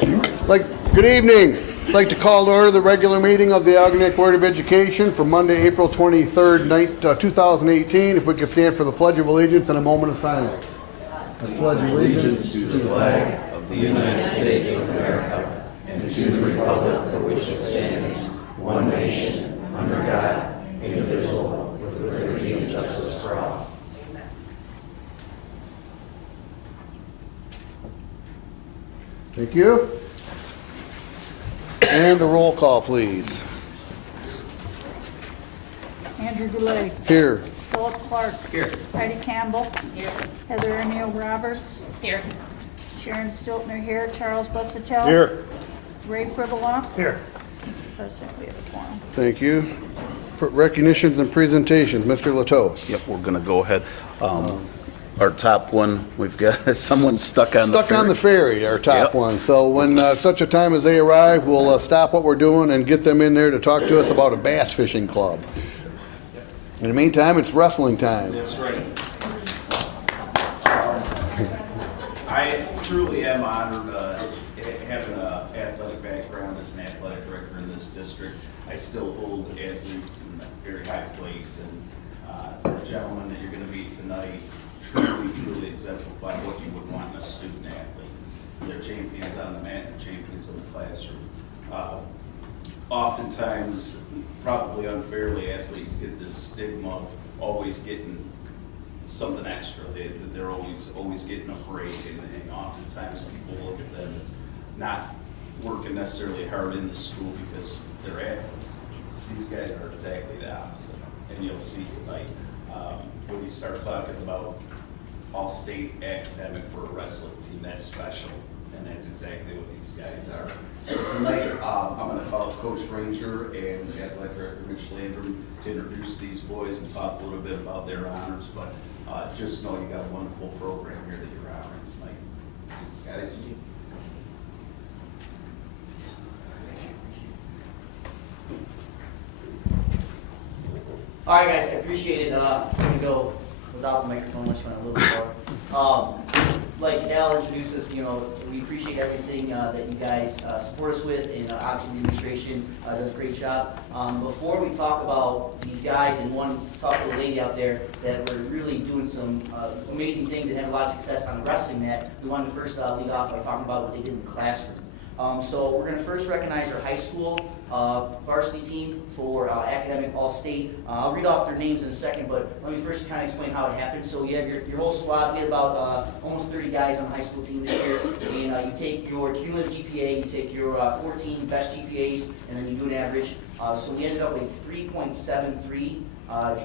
Good evening. I'd like to call to order the regular meeting of the Algonac Board of Education for Monday, April 23rd, 2018. If we could stand for the Pledge of Allegiance and a moment of silence. I pledge allegiance to the flag of the United States of America and to the republic for which it stands, one nation, under God, indivisible, with liberty and justice for all. Thank you. And a roll call, please. Andrew Goulet. Here. Philip Clark. Here. Heidi Campbell. Here. Heather O'Neill Roberts. Here. Sharon Stiltner here. Charles Busuttil. Here. Ray Pribiloff. Here. Mr. President, we have a quorum. Thank you. Recognitions and presentations, Mr. Latos. Yep, we're going to go ahead. Our top one, we've got someone stuck on the ferry. Stuck on the ferry, our top Yep. one. So when such a time as they arrive, we'll stop what we're doing and get them in there to talk to us about a bass fishing club. In the meantime, it's wrestling time. That's right. I truly am honored having an athletic background as an athletic director in this district. I still hold athletes in a very high place, and the gentleman that you're going to meet tonight truly exemplify what you would want in a student athlete. They're champions on the mat and champions in the classroom. Oftentimes, probably unfairly, athletes get this stigma of always getting something extra. They're always getting a break, and oftentimes people look at them as not working necessarily hard in the school because they're athletes. These guys are exactly the opposite, and you'll see tonight when you start talking about all-state academic for a wrestling team, that's special, and that's exactly what these guys are. So tonight, I'm going to call up Coach Ranger and Athletic Director Mitch Landrum to introduce these boys and talk a little bit about their honors, but just know you got a wonderful program here that you're honoring tonight. Thanks, guys. All right, guys, I appreciate it. I'm going to go without the microphone, which went a little bit more. Like Al introduced us, we appreciate everything that you guys support us with, and obviously the administration does a great job. Before we talk about these guys, and talk to the lady out there that were really doing some amazing things and had a lot of success on the wrestling mat, we wanted to first lead off by talking about what they did in the classroom. So we're going to first recognize our high school varsity team for academic all-state. I'll read off their names in a second, but let me first kind of explain how it happened. So you have your whole squad. We had about almost 30 guys on the high school team this year, and you take your cumulative GPA, you take your 14 best GPAs, and then you do an average. So we ended up with 3.73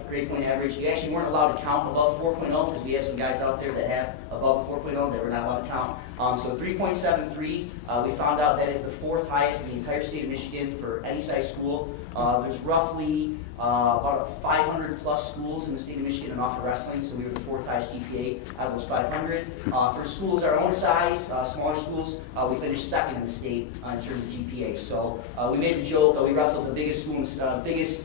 grade point average. We actually weren't allowed to count above 4.0 because we have some guys out there that have above 4.0 that we're not allowed to count. So 3.73, we found out that is the fourth highest in the entire state of Michigan for any size school. There's roughly about 500 plus schools in the state of Michigan that offer wrestling, so we were the fourth highest GPA out of those 500. For schools our own size, smaller schools, we finished second in the state in terms of GPA. So we made the joke, we wrestled the biggest school, biggest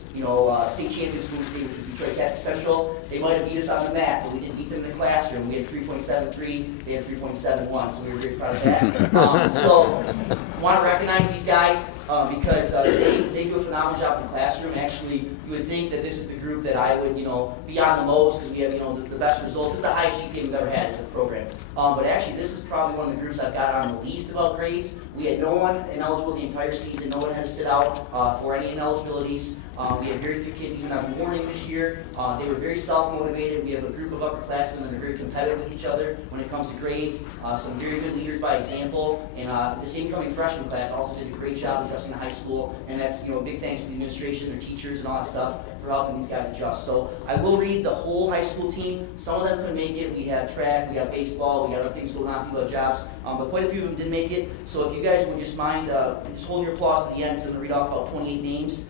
state champion school in the state, which was Detroit Catholic Central. They might have beat us on the mat, but we didn't beat them in the classroom. We had 3.73, they had 3.71, so we were very proud of that. So I want to recognize these guys because they do a phenomenal job in the classroom. Actually, you would think that this is the group that I would, be on the most because we have, the best results. It's the highest GPA we've ever had as a program. But actually, this is probably one of the groups I've got on the least about grades. We had no one ineligible the entire season. No one had to sit out for any ineligibilities. We had very few kids even on warning this year. They were very self-motivated. We have a group of upperclassmen that are very competitive with each other when it comes to grades. Some very good leaders by example. And this incoming freshman class also did a great job adjusting to high school. And that's big thanks to the administration, their teachers, and all that stuff for helping these guys adjust. So I will read the whole high school team. Some of them couldn't make it. We have track, we have baseball, we got other things going on, people have jobs. But quite a few of them did make it. So if you guys would just mind just holding your applause to the end, because I'm going to read off about 28 names.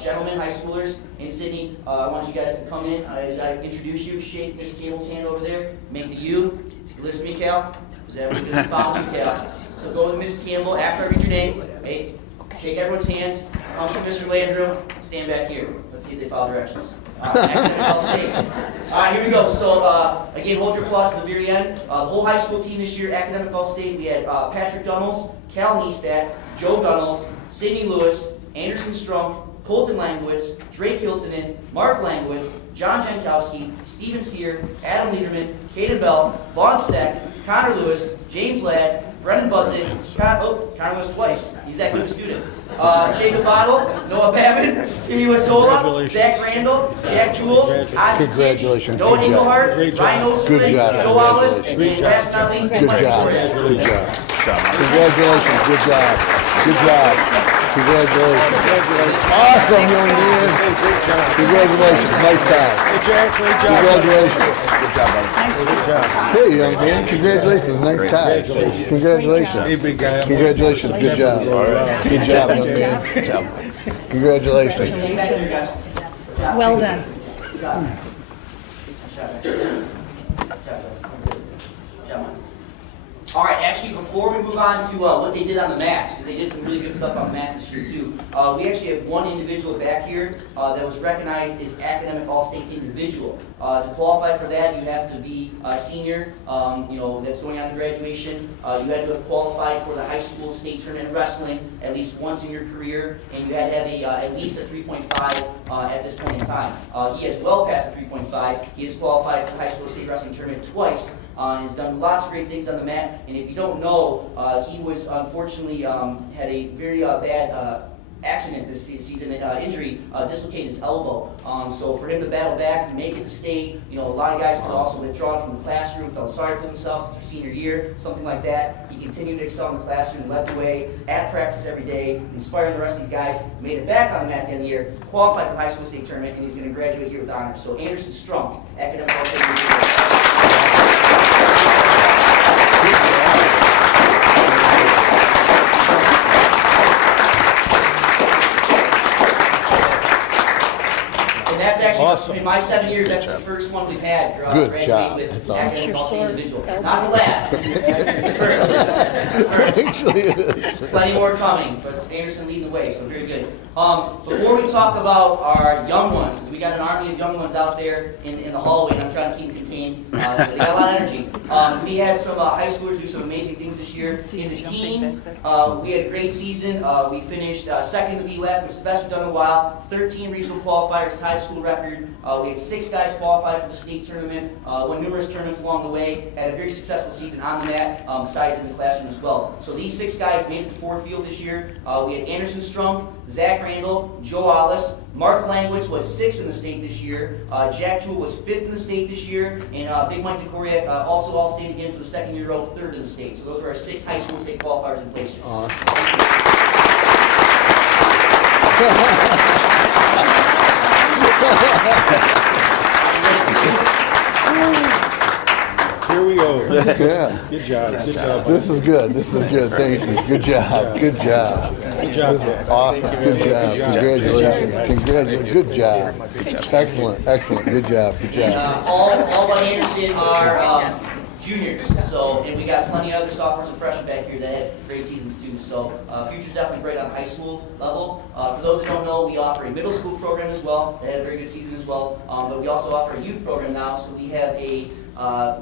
Gentlemen, high schoolers in Sydney, I want you guys to come in as I introduce you. Shake Miss Cable's hand over there. Make the U. You listen to me, Cal? Is everyone good to follow you, Cal? So go with Mrs. Campbell after I read your name. Hey, shake everyone's hands. Come to Mr. Landrum. Stand back here. Let's see if they follow directions. Academic All-State. All right, here we go. So, again, hold your applause to the very end. The whole high school team this year, Academic All-State, we had Patrick Gunnels, Cal Neistat, Joe Gunnels, Sidney Lewis, Anderson Strunk, Colton Langwitz, Drake Hiltonen, Mark Langwitz, John Jankowski, Steven Sear, Adam Liederman, Caden Bell, Vaughn Steck, Connor Lewis, James Ladd, Brendan Budzik, Connor Lewis twice. He's that good a student. Jacob Bottle, Noah Babin, Timmy Latola, Zach Randall, Jack Jewell, Ozzy Congratulations. Kitch, Noah Good job. Engelhardt, Great job. Ryan Good Osterman, job. Joe Wallace, and last but not least, Good Mike job. Torres. Good job. Congratulations. Good job. Good job. Congratulations. Awesome, young man. Congratulations. Nice job. Hey, Jack, great job. Congratulations. Good job, buddy. Good job. Hey, young man. Congratulations. Nice tie. Congratulations. Congratulations. Hey, big guy. Congratulations. Good job. Good job, young man. Good job. Congratulations. Well done. All right, actually, before we move on to what they did on the mats, because they did some really good stuff on the mats this year too, we actually have one individual back here that was recognized as Academic All-State Individual. To qualify for that, you have to be a senior, that's going on to graduation. You had to have qualified for the high school state tournament in wrestling at least once in your career, and you had to have at least a 3.5 at this point in time. He has well past the 3.5. He has qualified for the high school state wrestling tournament twice. Has done lots of great things on the mat, and if you don't know, he was unfortunately had a very bad accident this season, injury, dislocated his elbow. So for him to battle back and make it to state, a lot of guys could also withdraw from the classroom, felt sorry for themselves as their senior year, something like that. He continued to excel in the classroom, led the way at practice every day, inspiring the rest of these guys, made it back on the mat at the end of the year, qualified for the high school state tournament, and he's going to graduate here with honors. So Anderson Strunk, Academic All-State. And that's actually, Awesome. in my 7 years, that's the first one we've had. Good graduate job. with That's awesome. Academic All-State Your individual. sword. Not the last. First. Actually, it is. Plenty more coming, but Anderson leading the way, so very good. Before we talk about our young ones, because we got an army of young ones out there in the hallway, and I'm trying to keep them contained, so they got a lot of energy. We had some high schoolers do some amazing things this year. In the team, we had a great season. We finished second in the BWAC, which is the best we've done in a while. 13 regional qualifiers, tied school record. We had 6 guys qualify for the state tournament, won numerous tournaments along the way, had a very successful season on the mat, besides in the classroom as well. So these 6 guys made it to 4th field this year. We had Anderson Strunk, Zach Randall, Joe Wallace, Mark Langwitz was 6th in the state this year, Jack Jewell was 5th in the state this year, and Big Mike DeCoriak also all-state again for the 2nd year in a row, 3rd in the state. So those are our 6 high school state qualifiers in place. Here we go. Yeah. Good job. Good job. This is good. This is good. Thank you. Good job. Good job. Good job. This is awesome. Good job. Congratulations. Congratulations. Good job. Excellent. Excellent. Good job. Good job. All but Anderson are juniors, and we got plenty of other sophomores and freshmen back here that had great seasons too. So future's definitely great on the high school level. For those that don't know, we offer a middle school program as well. That had a very good season as well. But we also offer a youth program now. So we have a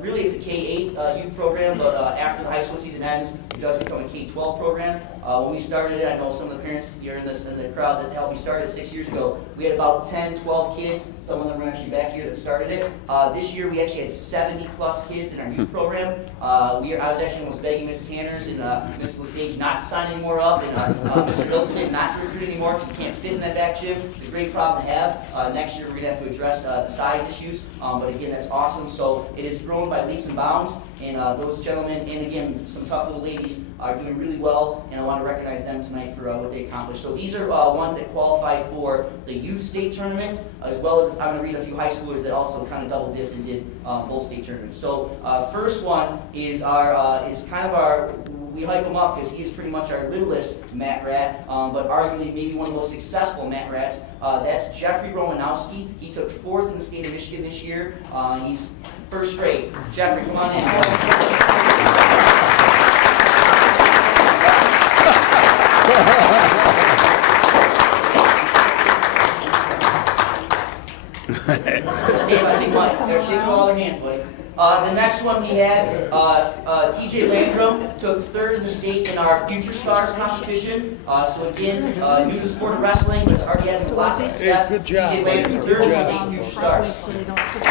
really it's a K-8 youth program, but after the high school season ends, it does become a K-12 program. When we started it, I know some of the parents here in the crowd that helped me start it 6 years ago, we had about 10, 12 kids. Some of them were actually back here that started it. This year, we actually had 70 plus kids in our youth program. I was actually almost begging Mrs. Hanners and Mrs. Lestage not to sign any more up, and Mr. Hilton not to recruit anymore because we can't fit in that back gym. It's a great problem to have. Next year, we're going to have to address the size issues, but again, that's awesome. So it has grown by leaps and bounds, and those gentlemen, and again, some tough little ladies, are doing really well, and I want to recognize them tonight for what they accomplished. So these are ones that qualified for the youth state tournament, as well as I'm going to read a few high schoolers that also kind of double dipped and did both state tournaments. So first one is we hype him up because he is pretty much our littlest mat rat, but arguably maybe one of the most successful mat rats. That's Jeffrey Romanowski. He took 4th in the state of Michigan this year. He's first grade. Jeffrey, come on in. The next one we had, TJ Landrum took third in the state in our Future Stars competition. So again, new to the sport of wrestling, but already having lots of success. Hey, good job, TJ Landrum, Mike. third in the Good state job. in Future Stars. So they don't trip.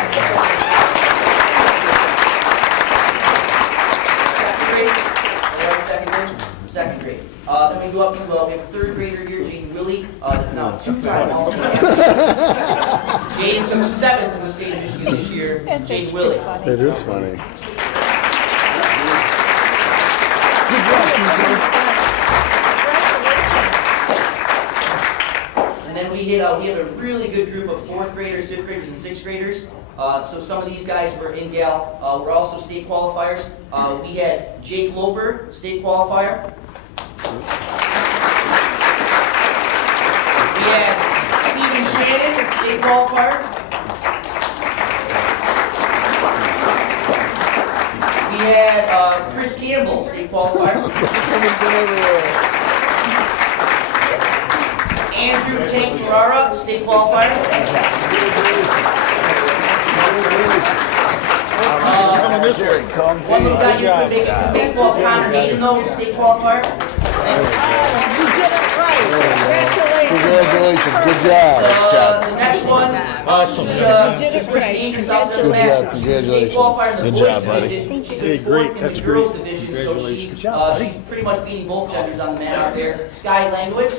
Second grade. Then we go up to, we have a third grader here, Jaden Willie, that's now a two-time All-State. Jaden took 7th in the state of Michigan this year, That's Jaden too Willie. funny. It is funny. And then we have a really good group of 4th graders, 5th graders, and 6th graders. So some of these guys were in Gal, were also state qualifiers. We had Jake Loper, state qualifier. We had Steven Shannon, state qualifier. We had Chris Campbell, state qualifier. Andrew Tank Ferrara, state qualifier. Coming this way. One little guy here could make it to baseball, Connor Hayden, though, state qualifier. You did it right. Congratulations, good job. The next one, Awesome. she did it took right. Dean South Good Carolina. job, She's a state congratulations. qualifier in the Good boys job, buddy. division. She Hey, took great, 4th in that's the girls great. division, so Congratulations. Good job, she's pretty much beating both genders on the mat out there. Sky Langwitz.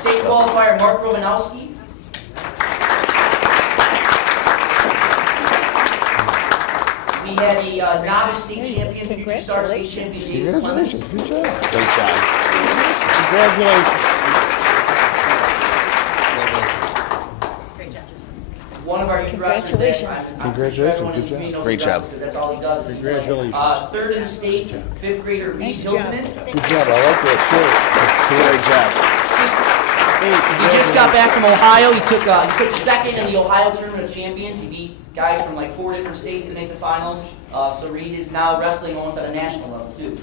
State qualifier Mark Romanowski. We had a novice state champion, Future Star state champion, David Clements. Congratulations, good job. Great job. Congratulations. One of our youth wrestlers that I'm pretty sure everyone in the community knows Great he job. wrestles because that's all he does. Is he plays. Congratulations. 3rd in the state, 5th grader Reed Nice job. Hilton. Good job, I like that Great job. He just got back from Ohio. He took 2nd in the Ohio Tournament of Champions. He beat guys from like 4 different states to make the finals. So Reed is now wrestling almost at a national level too.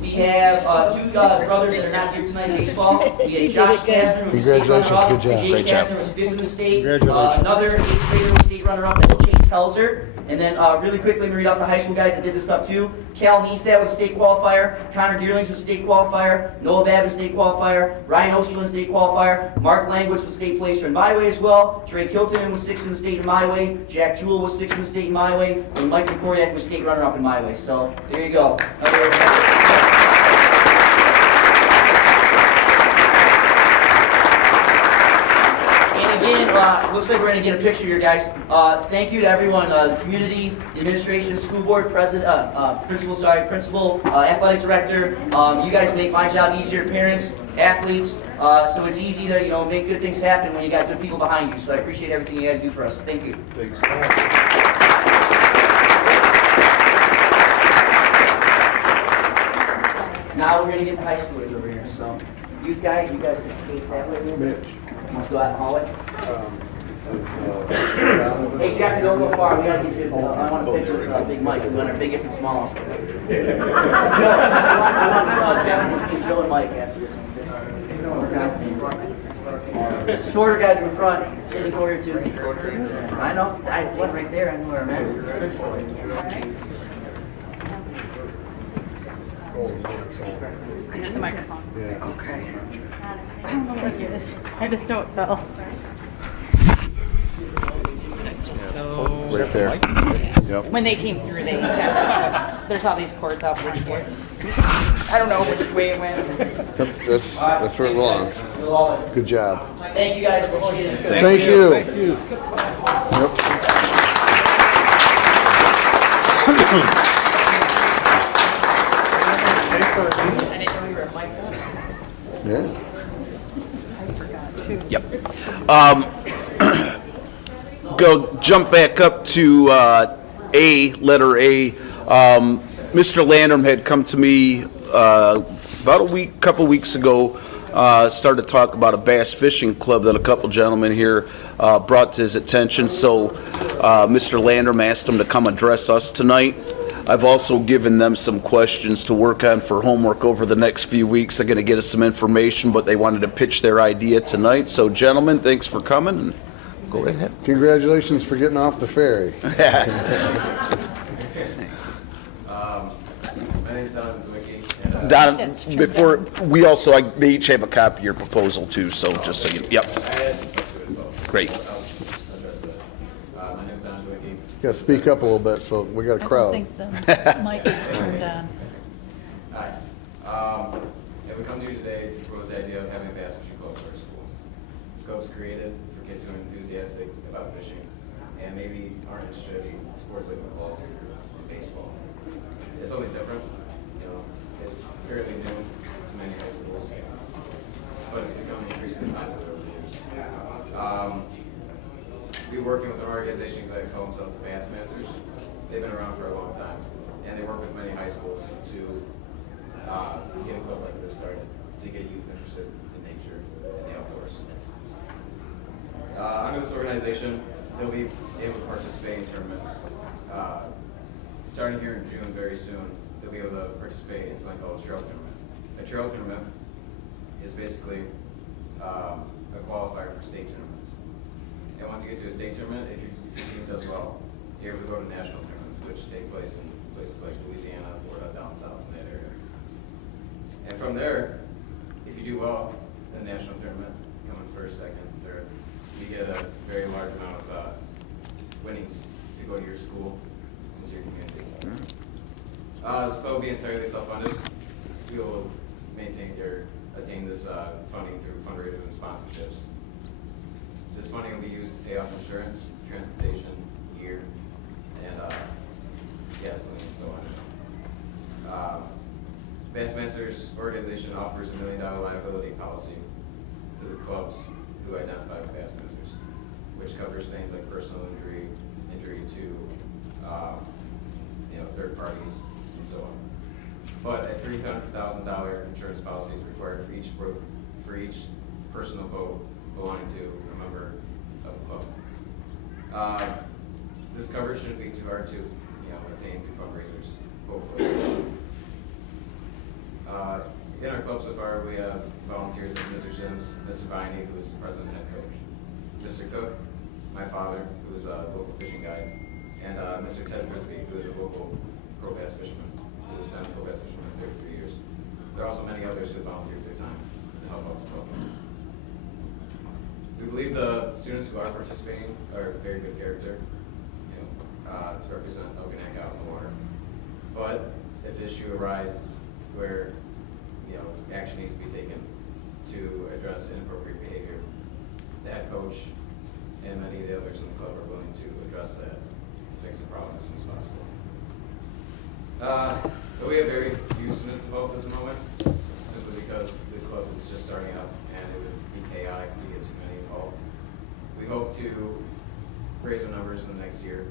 We have 2 brothers that are not here tonight in baseball. We had Josh Kastner, who was a state runner-up. Congratulations, good job. Jake Great job. Kastner was 5th in the state. Congratulations. Another 8th grader was state runner-up. That's Chase Helzer. And then really quickly, I'm going to read off the high school guys that did this stuff too. Cal Neestat was a state qualifier. Connor Geerlings was a state qualifier. Noah Babb was a state qualifier. Ryan Osterlin, state qualifier. Mark Langwitz was state placer in my way as well. Drake Hilton was 6th in the state in my way. Jack Jewell was 6th in the state in my way. And Mike Nikoriak was state runner-up in my way. So there you go. And again, looks like we're going to get a picture here, guys. Thank you to everyone, the community, the administration, school board, principal, athletic director. You guys make my job easier, parents, athletes. So it's easy to make good things happen when you got good people behind you. So I appreciate everything you guys do for us. Thank you. Thanks. Now we're going to get the high schoolers over here. So youth guys, you guys can skate that way a little bit. Let's go out in the hallway. Hey, Jeffrey, don't go far. We gotta get you. I want a picture with Big Mike. We want our biggest and smallest. Joe, Jeff, let's get Joe and Mike after this. Shorter guys in the front. In the corner too. I know. I went right there. I knew where I'm at. The microphone. Yeah. Okay. I don't know what it is. I just know it fell. Just go. Right there. Yep. When they came through, they got that. There's all these cords out front here. I don't know which way it went. Yep, that's where it belongs. Good job. Thank you guys. Appreciate it. Thank you. Yep. I didn't know you were mic'd up. Yeah. Yep. Go jump back up to letter A. Mr. Landrum had come to me about couple weeks ago, started to talk about a bass fishing club that a couple gentlemen here brought to his attention. So Mr. Landrum asked him to come address us tonight. I've also given them some questions to work on for homework over the next few weeks. They're going to get us some information, but they wanted to pitch their idea tonight. So, gentlemen, thanks for coming. And go right ahead. Congratulations for getting off the ferry. My name's Donovan Dwicky, and Don, That's true, before, Don. we also, they each have a copy of your proposal too, so just so you, yep, I had some stuff to it as well. great. I'll address that. My name's Donovan Dwicky. You gotta speak up a little bit, so we got a I don't crowd. think the mic is turned on. Hi. And we come to you today to propose the idea of having a bass fishing club for our school. This club's created for kids who are enthusiastic about fishing and maybe aren't interested in sports like football and baseball. It's something different, you know, it's fairly new to many high schools, but it's become increasingly popular over the years. We're working with an organization that call themselves the Bass Masters. They've been around for a long time, and they work with many high schools to get a club like this started, to get youth interested in nature and the outdoors. Under this organization, they'll be able to participate in tournaments. Starting here in June, very soon, they'll be able to participate in something called a trail tournament. A trail tournament is basically a qualifier for state tournaments. And once you get to a state tournament, if your team does well, you're able to go to national tournaments, which take place in places like Louisiana, Florida, down south in that area. And from there, if you do well in the national tournament, coming first, second, third, you get a very large amount of winnings to go to your school and to your community. This club will be entirely self-funded. We will attain this funding through fundraising and sponsorships. This funding will be used to pay off insurance, transportation, gear, and gasoline and so on. Bassmasters organization offers $1 million liability policy to the clubs who identify with Bassmasters, which covers things like personal injury to third parties, and so on. But a $300,000 insurance policy is required for each personal boat belonging to a member of the club. This coverage shouldn't be too hard to attain through fundraisers, hopefully. In our club so far, we have volunteers like Mr. Sims, Mr. Viney, who is the president and head coach, Mr. Cook, my father, who is a local fishing guide, and Mr. Ted Frisbee, who is a local pro bass fisherman, who has been a pro bass fisherman for 33 years. There are also many others who have volunteered their time to help out the club. We believe the students who are participating are very good character, to represent Algonac out in the water. But if an issue arises where action needs to be taken to address inappropriate behavior, the head coach and many of the others in the club are willing to address that to fix the problem as soon as possible. But we have very few students involved at the moment, simply because the club is just starting up and it would be chaotic to get too many involved. We hope to raise our numbers in the next year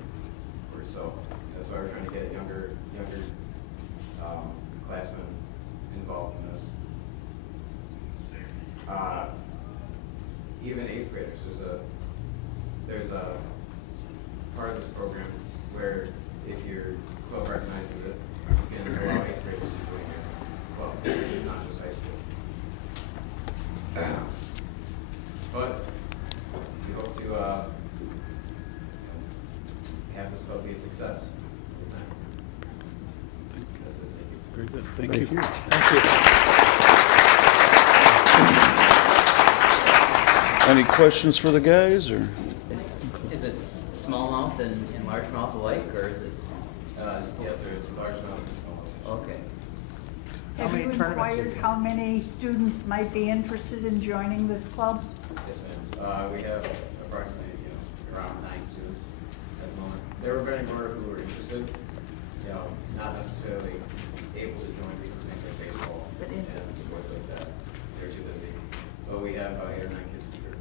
or so. That's why we're trying to get younger classmen involved in this. Even 8th graders, there's a part of this program where if your club recognizes it, you can allow 8th graders to join your club. It's not just high school. But we hope to have this club be a success. That's it. Thank you. Very good, thank you. Any questions for the guys, or? Is it smallmouth and largemouth alike, or is it? Yes, sir. It's a large amount of small. Okay. Have you inquired how many students might be interested in joining this club? Yes, ma'am. We have approximately around 9 students at the moment. There were many more who were interested, not necessarily able to join because things like baseball But and interested. sports like that. They're too busy. But we have 8 or 9 kids for sure.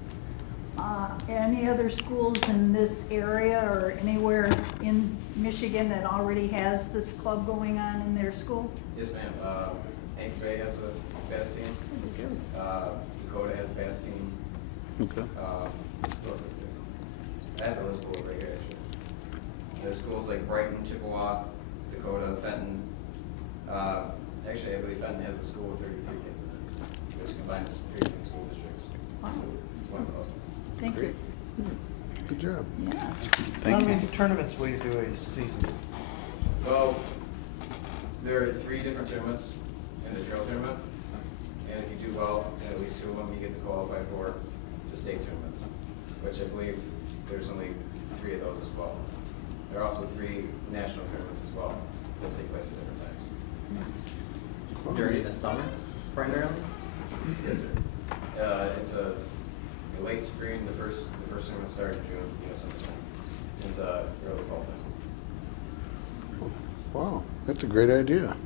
Any other schools in this area or anywhere in Michigan that already has this club going on in their school? Yes, ma'am. Anchor Bay has a bass team. Dakota has a bass team. Okay. Who else has a bass team? I have the list pulled right here, actually. There's schools like Brighton, Chippewa, Dakota, Fenton. Actually, I believe Fenton has a school with 33 kids in it, which combines 3 different school districts. Wow. So it's one club. Thank you. Good job. Yeah. How Thank you. many tournaments will you do a season? Well, there are 3 different tournaments in the trail tournament, and if you do well in at least 2 of them, you get to qualify for the state tournaments, which I believe there's only 3 of those as well. There are also 3 national tournaments as well that take place at different times. During the summer primarily? Yes, sir. It's a late spring. The first tournament starts in June. Summertime. It's early fall time. Wow, that's a great idea.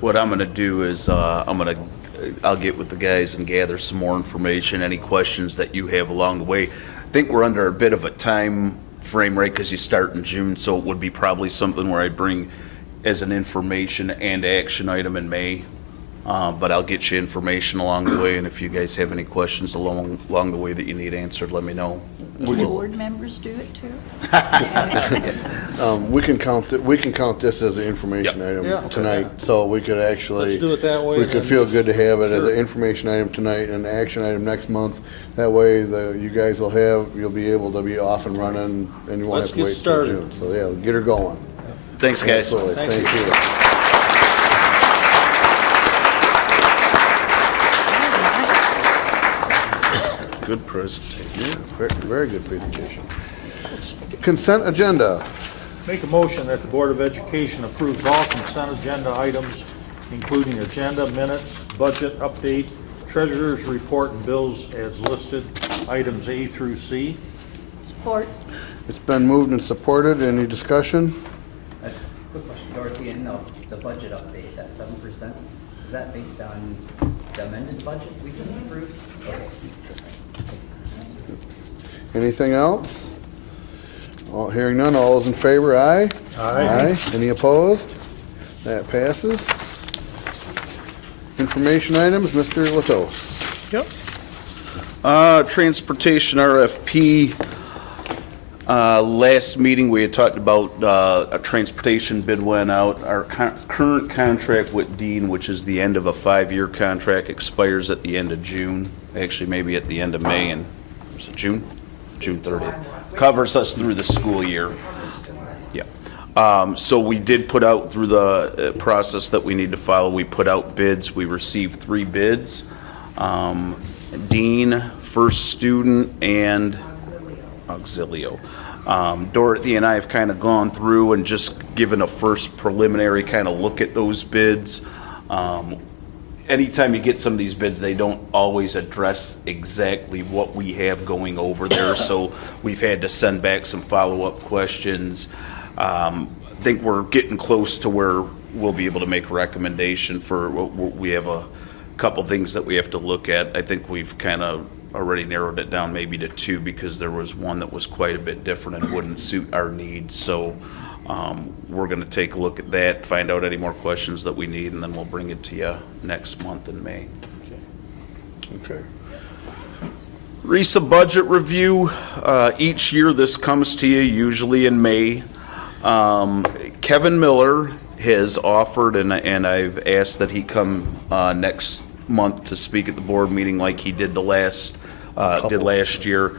What I'm going to do is I'll get with the guys and gather some more information, any questions that you have along the way. I think we're under a bit of a time frame, right, because you start in June, so it would be probably something where I bring as an information and action item in May. But I'll get you information along the way, and if you guys have any questions along the way that you need answered, let me know. Can board members do it too? We can count this as an information Yeah. item tonight, so we could actually. Let's do it that way, We and could then feel just- good to have it as an Sure. information item tonight and an action item next month. That way, you guys you'll be able to be off and running, and you won't Let's have to wait get till started. June. So, yeah, get her going. Thanks, guys. Absolutely, Thank thank you. you. Good presentation. Yeah, very good presentation. Consent agenda. Make a motion that the Board of Education approves all consent agenda items, including agenda, minutes, budget update, treasurer's report, and bills as listed, items A through C. Support. It's been moved and supported. Any discussion? Quick question, Dorothy, and the budget update, that 7%, is that based on the amended budget we just approved? Okay. Anything else? Hearing none, all those in favor, aye? Aye. Any opposed? That passes. Information items, Mr. Latos. Yep. Transportation RFP. Last meeting, we had talked about a transportation bid went out. Our current contract with Dean, which is the end of a 5-year contract, expires at the end of June. Actually, maybe at the end of May, and is it June? June 30th. Covers us through the school year. Yeah. So we did put out through the process that we need to follow. We put out bids. We received 3 bids. Dean, First Student, and Auxilio. Dorothy and I have kind of gone through and just given a first preliminary kind of look at those bids. Anytime you get some of these bids, they don't always address exactly what we have going over there, so we've had to send back some follow-up questions. I think we're getting close to where we'll be able to make a recommendation for, we have a couple things that we have to look at. I think we've kind of already narrowed it down maybe to 2 because there was one that was quite a bit different and wouldn't suit our needs. So we're going to take a look at that, find out any more questions that we need, and then we'll bring it to you next month in May. Okay. RISA budget review. Each year this comes to you, usually in May. Kevin Miller has offered, and I've asked that he come next month to speak at the board meeting like he did last year.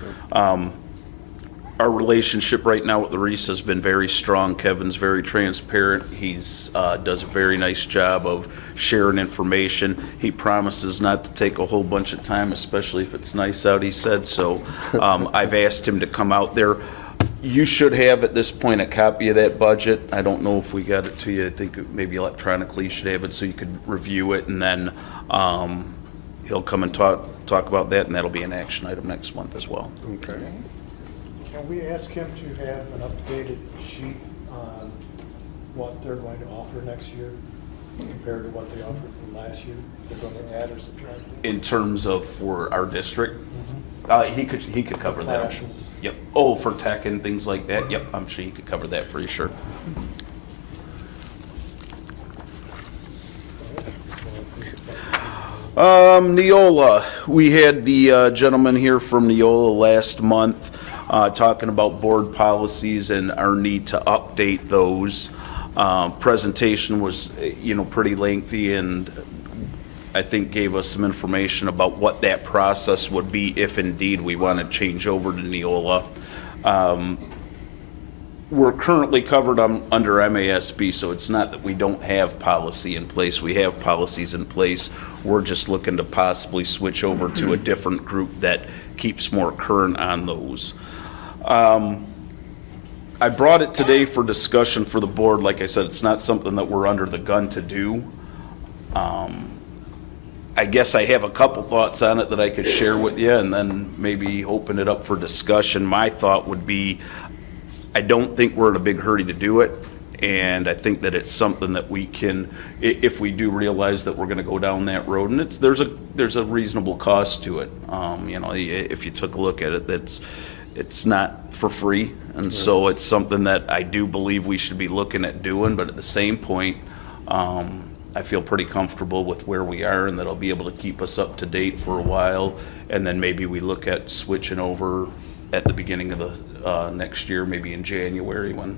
Our relationship right now with the RISA has been very strong. Kevin's very transparent. He's does a very nice job of sharing information. He promises not to take a whole bunch of time, especially if it's nice out, he said. So I've asked him to come out there. You should have at this point a copy of that budget. I don't know if we got it to you. I think maybe electronically you should have it so you could review it, and then he'll come and talk about that, and that'll be an action item next month as well. Okay. Can we ask him to have an updated sheet on what they're going to offer next year compared to what they offered from last year? They're going to add or subtract? In terms of for our district, he could cover that. Classes. Yep. Oh, for tech and things like that. Yep, I'm sure he could cover that for you, sure. Neola, we had the gentleman here from Neola last month talking about board policies and our need to update those. Presentation was, pretty lengthy, and I think gave us some information about what that process would be if indeed we want to change over to Neola. We're currently covered under MASB, so it's not that we don't have policy in place. We have policies in place. We're just looking to possibly switch over to a different group that keeps more current on those. I brought it today for discussion for the board. Like I said, it's not something that we're under the gun to do. I guess I have a couple thoughts on it that I could share with you and then maybe open it up for discussion. My thought would be, I don't think we're in a big hurry to do it, and I think that it's something that we can, if we do realize that we're going to go down that road, and there's a reasonable cost to it. If you took a look at it, it's not for free, and so it's something that I do believe we should be looking at doing. But at the same point, I feel pretty comfortable with where we are, and that'll be able to keep us up to date for a while, and then maybe we look at switching over at the beginning of the next year, maybe in January, when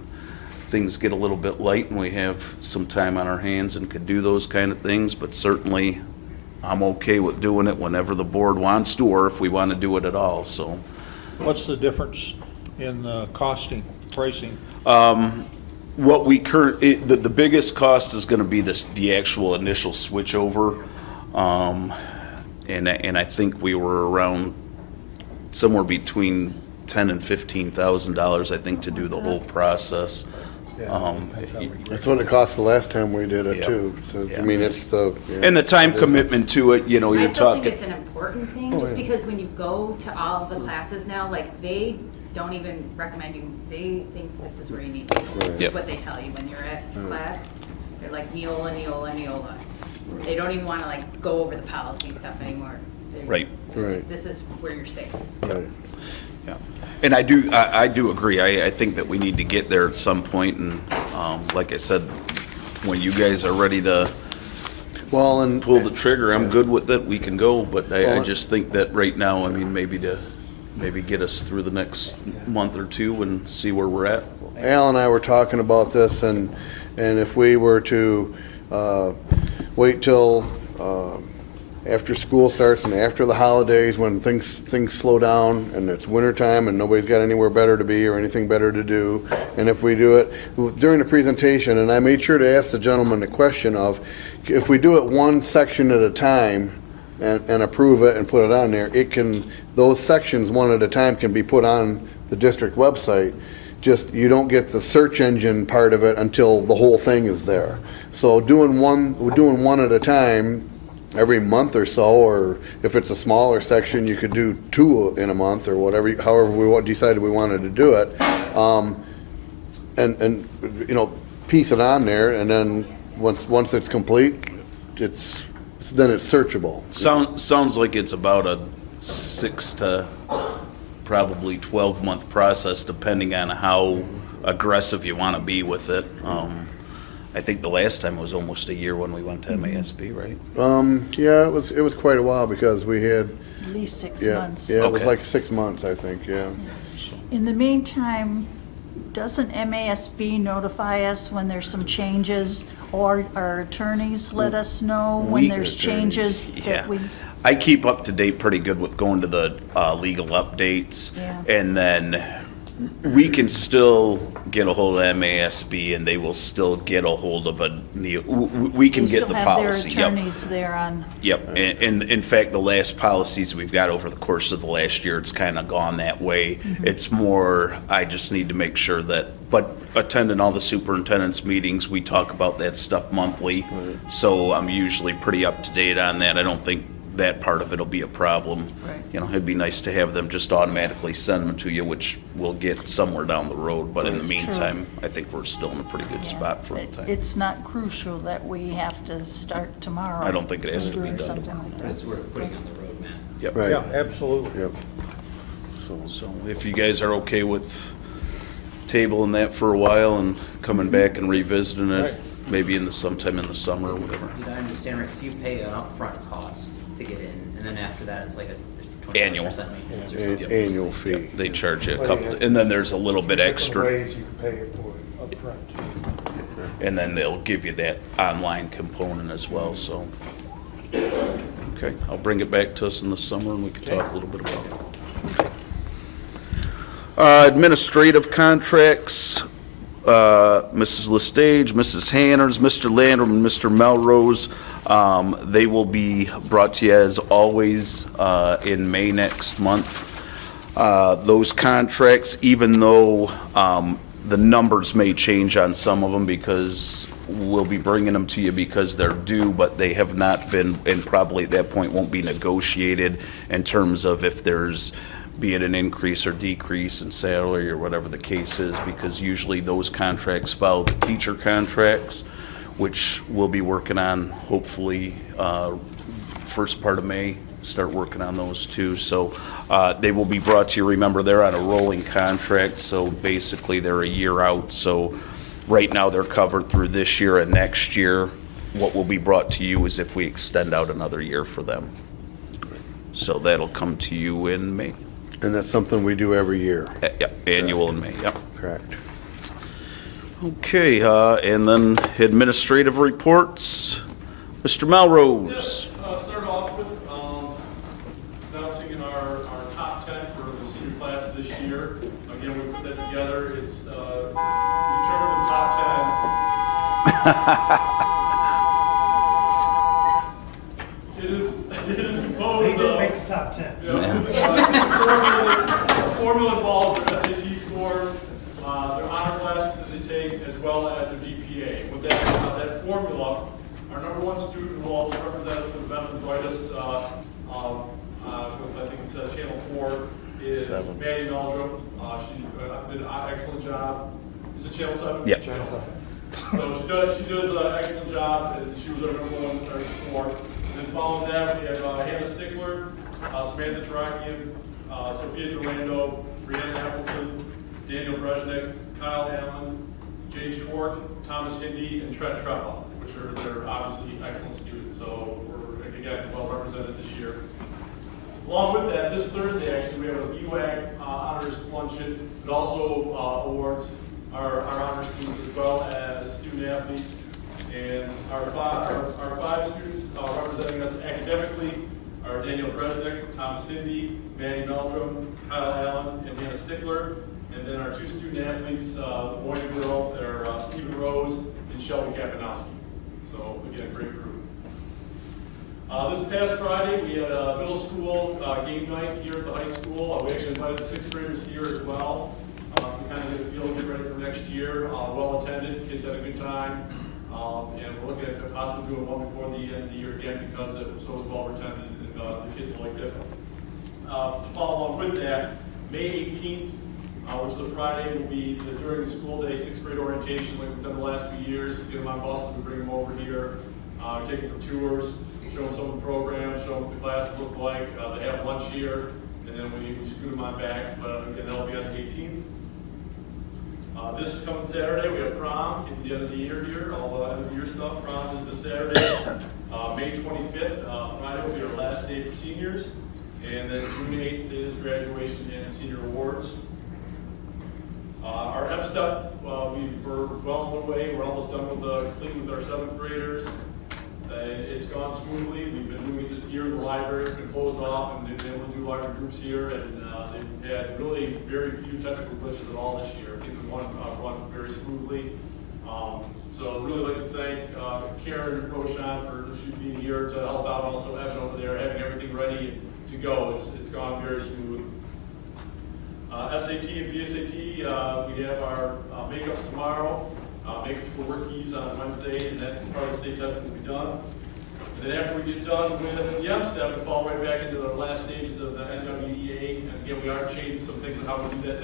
things get a little bit light and we have some time on our hands and could do those kind of things. But certainly I'm okay with doing it whenever the board wants to, or if we want to do it at all. So What's the difference in pricing? what we the biggest cost is going to be the actual initial switch over, and I think we were around somewhere between $10,000 and $15,000, I think, to do the whole process. That's what it cost the last time we did it Yeah. too. So, Yeah. I mean, it's the. And the time commitment to it, I you're still think talking. it's an important thing, just because when you go to all of the classes now, like, they don't even recommend you, they think this is where you need to be. This Yep. is what they tell you when you're at class. They're like, Neola, Neola, Neola. They don't even wanna like go over the policy stuff anymore. Right. Right. This is where you're safe. Right. Yeah. And I do agree. I think that we need to get there at some point, and like I said, when you guys are ready to Well, and pull the trigger, I'm good with it. We can go, but I Well, just think that right now, I mean, maybe get us through the next month or two and see where we're at. Al and I were talking about this, and if we were to wait till after school starts and after the holidays, when things slow down and it's winter time and nobody's got anywhere better to be or anything better to do, and if we do it during the presentation, and I made sure to ask the gentleman the question of, if we do it one section at a time and approve it and put it on there, those sections one at a time can be put on the district website. Just, you don't get the search engine part of it until the whole thing is there. So doing one at a time every month or so, or if it's a smaller section, you could do 2 in a month or whatever, however we decided we wanted to do it. And piece it on there, and then once it's complete, then it's searchable. Sounds like it's about a 6 to probably 12-month process, depending on how aggressive you want to be with it. I think the last time was almost a year when we went to MASB, right? Yeah, it was quite a while because we had, At least 6 yeah, months. yeah, it was Okay. like 6 months, I think, yeah. In the meantime, doesn't MASB notify us when there's some changes, or our attorneys let us know when We- there's changes Yeah. that we? I keep up to date pretty good with going to the legal updates. Yeah. And then we can still get a hold of MASB, and they will still get a hold of we can get the policy. They still Yep. have their attorneys there on, Yep, and in fact, the last policies we've got over the course of the last year, it's kind of gone that way. It's more, I just need to make sure but attending all the superintendent's meetings, we talk about that stuff monthly. So I'm usually pretty up to date on that. I don't think that part of it'll be a problem. Right. It'd be nice to have them just automatically send them to you, which we'll get somewhere down the road. But in the meantime, I think we're still in a pretty good spot for the time. it's not crucial that we have to start tomorrow. I don't think it has to be or done. something like that. It's worth putting on the roadmap. Yep. Right. Yeah, absolutely. Yep. So if you guys are okay with tabling that for a while and coming back and revisiting it, Right. maybe sometime in the summer or whatever. Did I understand right, so you pay an upfront cost to get in, and then after that, it's like a Annual. 25% maintenance or something? Annual fee. They charge you a couple, and then there's a little bit extra. Different ways you can pay it for upfront. And then they'll give you that online component as well, so. Okay, I'll bring it back to us in the summer and we can talk a little bit about it. Administrative contracts, Mrs. Lestage, Mrs. Hanners, Mr. Landrum, and Mr. Melrose. They will be brought to you as always in May next month. Those contracts, even though the numbers may change on some of them because we'll be bringing them to you because they're due, but they have not been, and probably at that point won't be negotiated in terms of if there's, be it an increase or decrease in salary or whatever the case is, because usually those contracts follow the teacher contracts, which we'll be working on hopefully first part of May, start working on those too. So they will be brought to you. Remember, they're on a rolling contract, so basically they're a year out. So right now they're covered through this year and next year. What will be brought to you is if we extend out another year for them. So that'll come to you in May. And that's something we do every year. Yep, annual in May, yep. Correct. Okay, and then administrative reports. Mr. Melrose. Start off with announcing our top 10 for the senior class this year. Again, we put that together. It's determined the top 10. It is composed They of. did make the top 10. Formula involves their SAT scores, their honor classes that they take, as well as their GPA. With that formula, our number one student who also represents for the best and brightest, with I think it's Channel 4, is Maddie Meldrum. She did an excellent job. Is it Channel 7? Yeah. Channel 7. So she does an excellent job, and she was our number one score. And then following that, we have Hannah Stickler, Samantha Tarakian, Sophia Gerlando, Brianna Appleton, Daniel Brezhnik, Kyle Allen, Jay Schwark, Thomas Hindi, and Trent Treppa, which they're obviously excellent students. So we're, again, well represented this year. Along with that, this Thursday, actually, we have a UAC honors luncheon. It also awards our honors students as well as student athletes. And our five students representing us academically are Daniel Brezhnik, Thomas Hindi, Manny Meldrum, Kyle Allen, and Hannah Stickler. And then our two student athletes, the boy and girl, they're Stephen Rose and Shelby Kapanowski. So again, great group. This past Friday, we had a middle school game night here at the high school. We actually invited the sixth graders here as well. So kind of get a feel, get ready for next year. Well attended, kids had a good time. And we're looking at possibly doing one before the end of the year again because it was so well attended and the kids liked it. To follow along with that, May 18th, which is a Friday, will be during the school day, sixth grade orientation like we've done the last few years. Get them on buses and bring them over here, take them for tours, show them some of the programs, show them what the classes look like. They have lunch here, and then we scoot them on back. But again, that'll be on the 18th. This coming Saturday, we have prom at the end of the year here. All the end of the year stuff. Prom is this Saturday. May 25th, Friday will be our last day for seniors. And then June 8th is graduation and senior awards. Our M-Step, we're well on the way. We're almost done with completing with our 7th graders. It's gone smoothly. We've been doing it just here in the library. It's been closed off, and they've been able to do larger groups here. And they've had really very few technical glitches at all this year. Things have run very smoothly. So really like to thank Karen Roshan for being here to help out. Also Evan over there, having everything ready to go. It's gone very smooth. SAT and VSAT, we have our makeups tomorrow. Makeups for workies on Wednesday, and that's part of the state testing to be done. And then after we get done with the M-Step, we fall right back into the last stages of the NWEA. And again, we are changing some things on how we do that,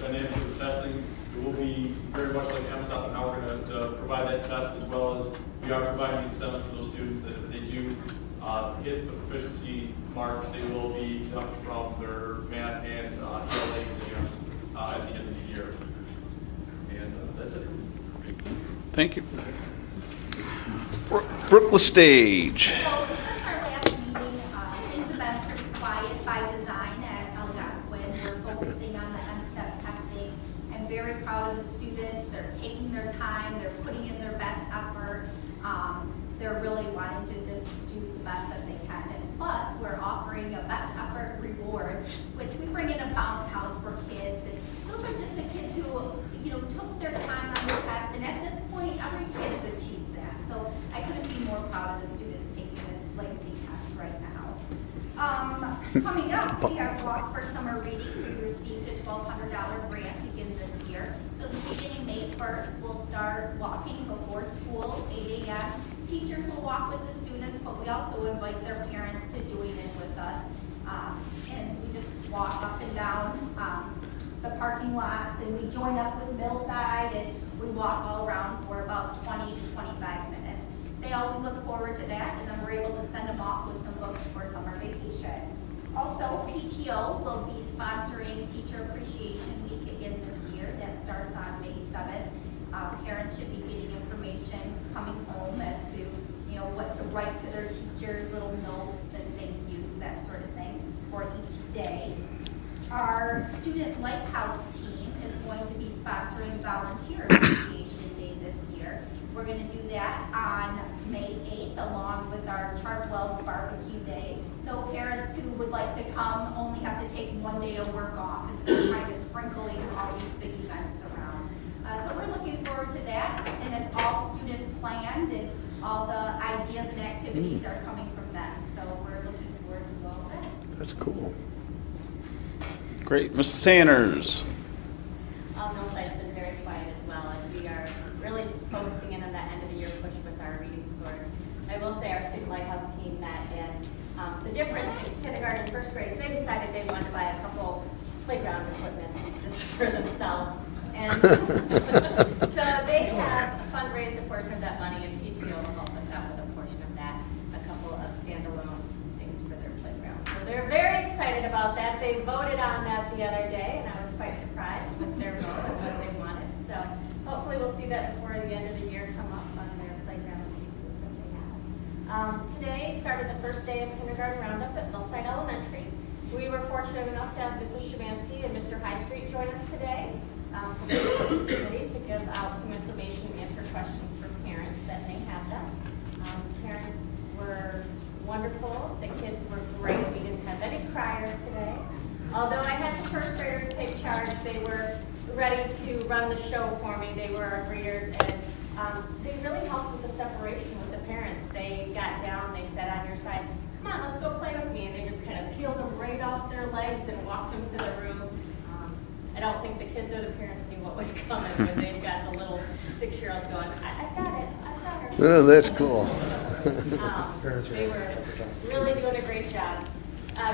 dynamics of the testing. It will be very much like M-Step and how we're going to provide that test, as well as we are providing incentives for those students that if they do hit the proficiency mark, they will be exempt from their math and ELA exams at the end of the year. And that's it. Thank you. Brooke Lestage. So this is our last meeting. Things have been pretty quiet by design at Algonac. We're focusing on the M-Step testing. I'm very proud of the students. They're taking their time. outside and we walk all around for about 20 to 25 minutes. They always look forward to that, and then we're able to send them off with some books for summer vacation. Also, PTO will be sponsoring Teacher Appreciation Week again this year. That starts on May 7th. Parents should be getting information coming home as to, you know, what to write to their teachers, little notes and thank yous, that sort of thing, for each day. Our Student Lighthouse team is going to be sponsoring Volunteer Appreciation Day this year. We're going to do that on May 8th, along with our Chartwell's Barbecue Day. So parents who would like to come only have to take one day of work off instead of trying to sprinkling all these big events around. So we're looking forward to that, and it's all student planned, and all the ideas and activities are coming from them. So we're looking forward to all that. That's cool. Great. Mrs. Sanders? Millside's been very quiet as well, as we are really focusing in on that end of the year push with our reading scores. I will say our Student Lighthouse team met, and the difference in kindergarten and first grade is they decided they wanted to buy a couple playground equipment pieces for themselves. And so they have fundraised a portion of that money, and PTO will help us out with a portion of that, a couple of standalone things for their playground. So they're very excited about that. They voted on that the other day, and I was quite surprised with their vote and what they wanted. So hopefully we'll see that before the end of the year come up on their playground pieces that they have. Today started the first day of kindergarten roundup at Millside Elementary. We were fortunate enough to have Mrs. Shemansky and Mr. Highstreet join us today from the committee to give out some information and answer questions from parents that may have them. Parents were wonderful. The kids were great. We didn't have any criers today. Although I had some first graders take charge, they were ready to run the show for me. They were our greeters, and they really helped with the separation with the parents. They got down, they sat on your side, come on, let's go play with me, and they just kind of peeled them right off their legs and walked them to the room. I don't think the kids or the parents knew what was coming when they've got the little 6-year-old going, I've got it, I've got her. Oh, that's cool. They were really doing a great job.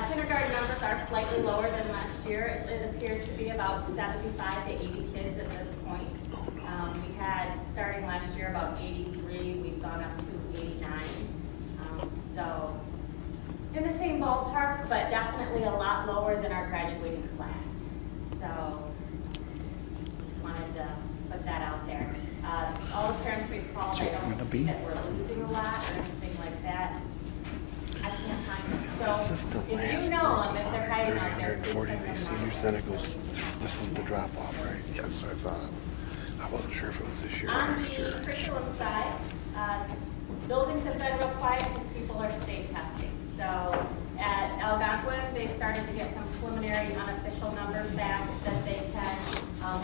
Kindergarten numbers are slightly lower than last year. It appears to be about 75 to 80 kids at this point. We had, starting last year, about 83. We've gone up to 89. So in the same ballpark, but definitely a lot lower than our graduating class. So just wanted to put that out there. All the parents we've called, I don't see that we're losing a lot or anything like that. I can't find them. So if you know them, if they're hiding out there, please send them out. Center goes, this is the drop off, right? Yes, I thought. I wasn't sure if it was this year or On next year. the curriculum side, buildings have been real quiet because people are state testing. So at Algonac, they've started to get some preliminary unofficial numbers back that they can,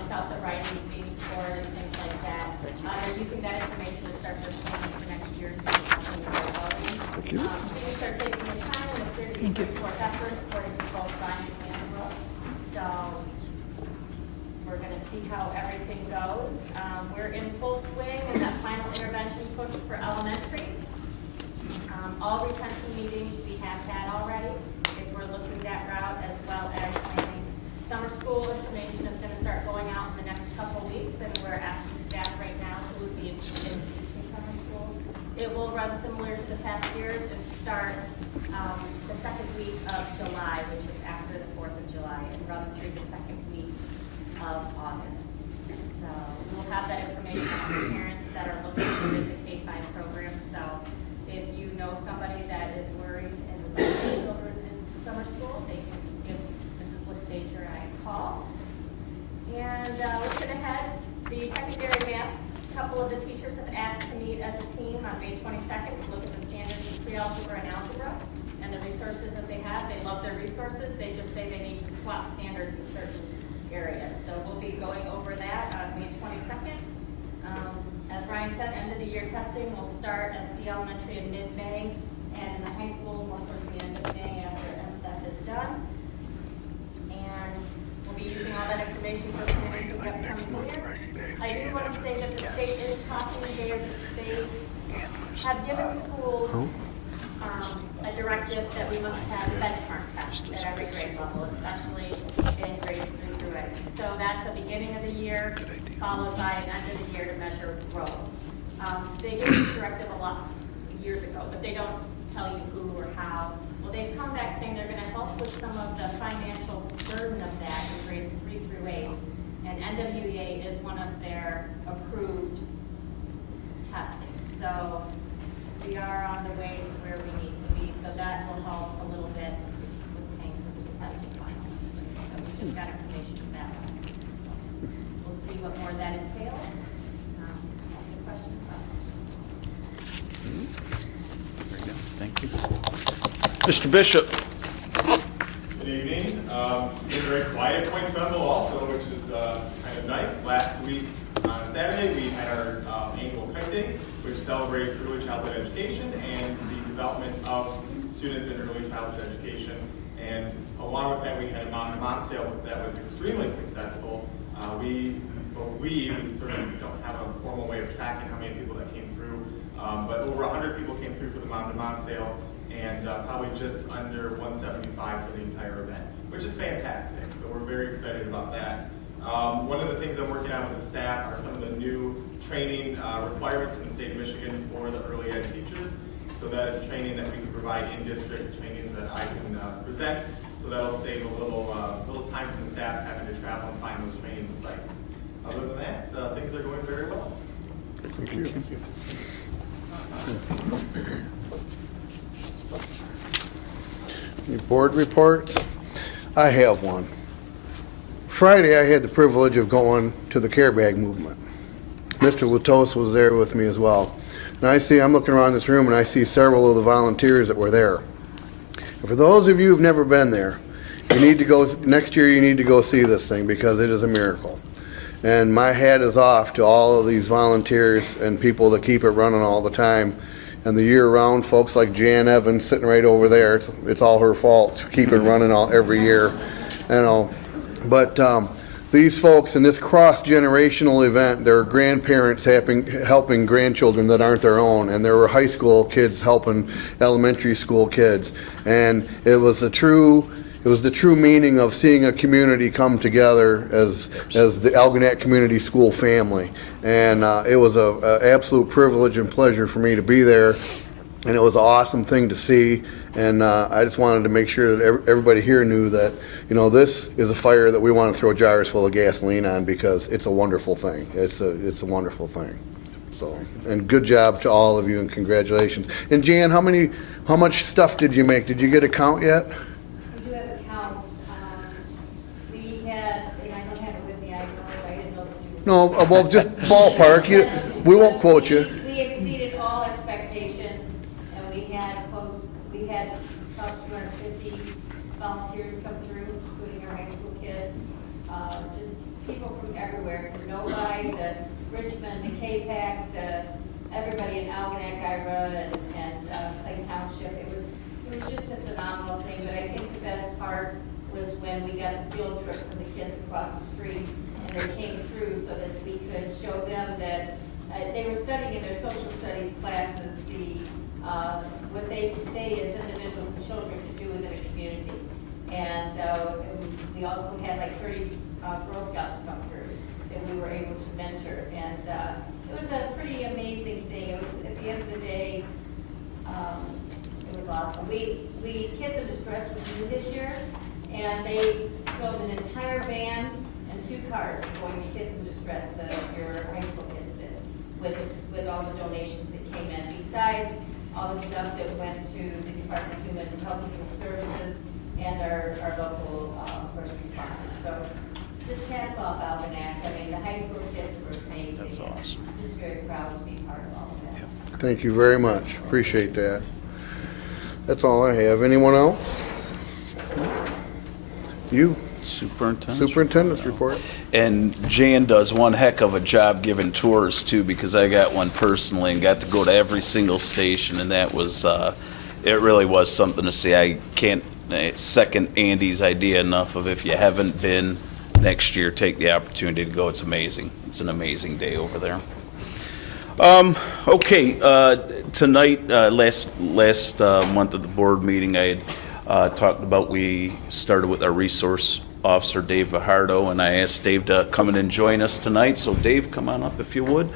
without the writings being scored and things like that. They're using that information to start their planning for next year. So Thank you. Students are taking the time and appear to be putting forth effort according to both Ryan and Angela. So we're going to see how everything goes. We're in full swing in that final intervention push for elementary. All retention meetings we have had already, if we're looking that route, as well as planning. Summer school information is going to start going out in the next couple weeks, and we're asking staff right now who would be interested in teaching summer school. It will run similar to the past years and start the second week of July, which is after the 4th of July, and run through the second week of August. So we'll have that information out for parents that are looking to visit K-5 programs. So if you know somebody that is worried and would like their children in summer school, they can give Mrs. Listager a call. And looking ahead, the secondary math, a couple of the teachers have asked to meet as a team on May 22nd to look at the standards in pre-algebra and algebra and the resources that they have. They love their resources. They just say they need to swap standards in certain areas. So we'll be going over that on May 22nd. As Ryan said, end of the year testing will start at the elementary in mid-May and in the high school more towards the end of May after MSTEP is done. And we'll be using all that information for planning for the upcoming year. I do want to say that the state is talking, they have given schools a directive that we must have benchmark tests at every grade level, especially in grades 3 through 8. So that's the beginning of the year. followed by an end of the year to measure growth. They gave this directive a lot years ago, but they don't tell you who or how. Well, they've come back saying they're gonna help with some of the financial burden of that in grades 3 through 8. And NWEA is one of their approved testing. So we are on the way to where we need to be, so that will help a little bit with paying for some testing finally. So we just got information from that one. So we'll see what more that entails. Any questions about this? Thank you. Mr. Bishop. Good evening. It's been very quiet at Point Trumbull also, which is kind of nice. Last week on Saturday, we had our annual kite day, which celebrates early childhood education and the development of students in early childhood education. And along with that, we had a mom-to-mom sale that was extremely successful. We believe, we sort of don't have a formal way of tracking how many people that came through, but over 100 people came through for the mom-to-mom sale, and probably just under 175 for the entire event, which is fantastic. So we're very excited about that. One of the things I'm working on with the staff are some of the new training requirements in the state of Michigan for the early ed teachers. So that is training that we can provide in district trainings that I can present. So that'll save a little time from the staff having to travel and find those training sites. Other than that, things are going very well. Thank you. Any board reports? I have one. Friday, I had the privilege of going to the Care Bag movement. Mr. Latos was there with me as well. And I'm looking around this room and I see several of the volunteers that were there. And for those of you who've never been there, you need to go, next year you need to go see this thing because it is a miracle. And my hat is off to all of these volunteers and people that keep it running all the time. And the year-round folks like Jan Evans sitting right over there, it's all her fault to keep it running every year. You know, but these folks in this cross-generational event, there are grandparents helping grandchildren that aren't their own, and there were high school kids helping elementary school kids, and it was the true meaning of seeing a community come together as the Algonac Community School family. And it was an absolute privilege and pleasure for me to be there. And it was an awesome thing to see. And I just wanted to make sure that everybody here knew that, you know, this is a fire that we want to throw jars full of gasoline on because it's a wonderful thing. It's a wonderful thing. So, and good job to all of you and congratulations. And Jan, how much stuff did you make? Did you get a count yet? We do have a count. We had, and I don't have it with me, I didn't know that you. No, well, just ballpark. We won't quote you. We exceeded all expectations, and we had about 250 volunteers come through, including our high school kids. Just people from everywhere, from Novi to Richmond to K-Pac to everybody in Algonac, Ira, and Clay Township. It was just a phenomenal thing, but I think the best part was when we got the field trip from the kids across the street, and they came through so that we could show them that they were studying in their social studies classes what they as individuals and children could do within a community. And we also had like 30 Girl Scouts come through that we were able to mentor. And it was a pretty amazing thing. It was, at the end of the day, it was awesome. Kids in Distress was new this year, and they filled an entire van and 2 cars going to Kids in Distress that your high school kids did with all the donations that came in, besides all the stuff that went to the Department of Human Services and our local first responders. So just hats off Algonac. I mean, the high school kids were amazing. That's awesome. Just very proud to be part of all of that. Thank you very much. Appreciate that. That's all I have. Anyone else? You? Superintendent's report. And Jan does one heck of a job giving tours too, because I got one personally and got to go to every single station, and that was it really was something to see. I can't second Andy's idea enough of, if you haven't been, next year take the opportunity to go. It's amazing. It's an amazing day over there. Okay, tonight, last month at the board meeting, I had talked about, we started with our resource Officer Dave Fajardo, and I asked Dave to come in and join us tonight. So Dave, come on up if you would.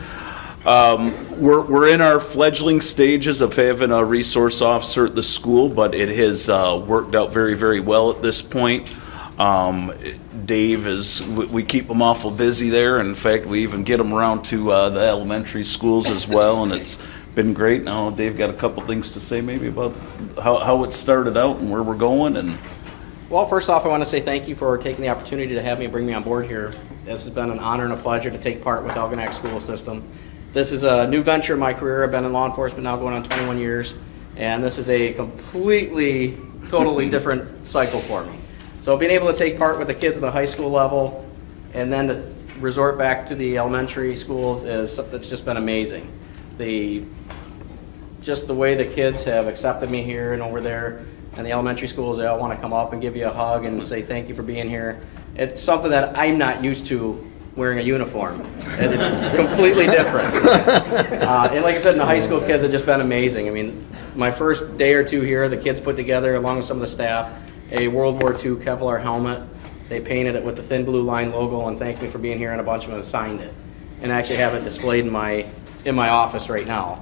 We're in our fledgling stages of having a resource officer at the school, but it has worked out very, very well at this point. Dave we keep him awful busy there. In fact, we even get him around to the elementary schools as well, and it's been great. Now, Dave got a couple things to say maybe about how it started out and where we're going. And well, first off, I want to say thank you for taking the opportunity to have me bring me on board here. This has been an honor and a pleasure to take part with Algonac School System. This is a new venture in my career. I've been in law enforcement now going on 21 years, and this is a completely, totally different cycle for me. So being able to take part with the kids at the high school level and then to resort back to the elementary schools is something that's just been amazing. Just the way the kids have accepted me here and over there, and the elementary schools, they all want to come up and give you a hug and say thank you for being here. It's something that I'm not used to wearing a uniform. And it's completely different. And like I said, in the high school kids have just been amazing. I mean, my first day or two here, the kids put together, along with some of the staff, a World War II Kevlar helmet. They painted it with the Thin Blue Line logo and thanked me for being here, and a bunch of them signed it. And I actually have it displayed in my office right now.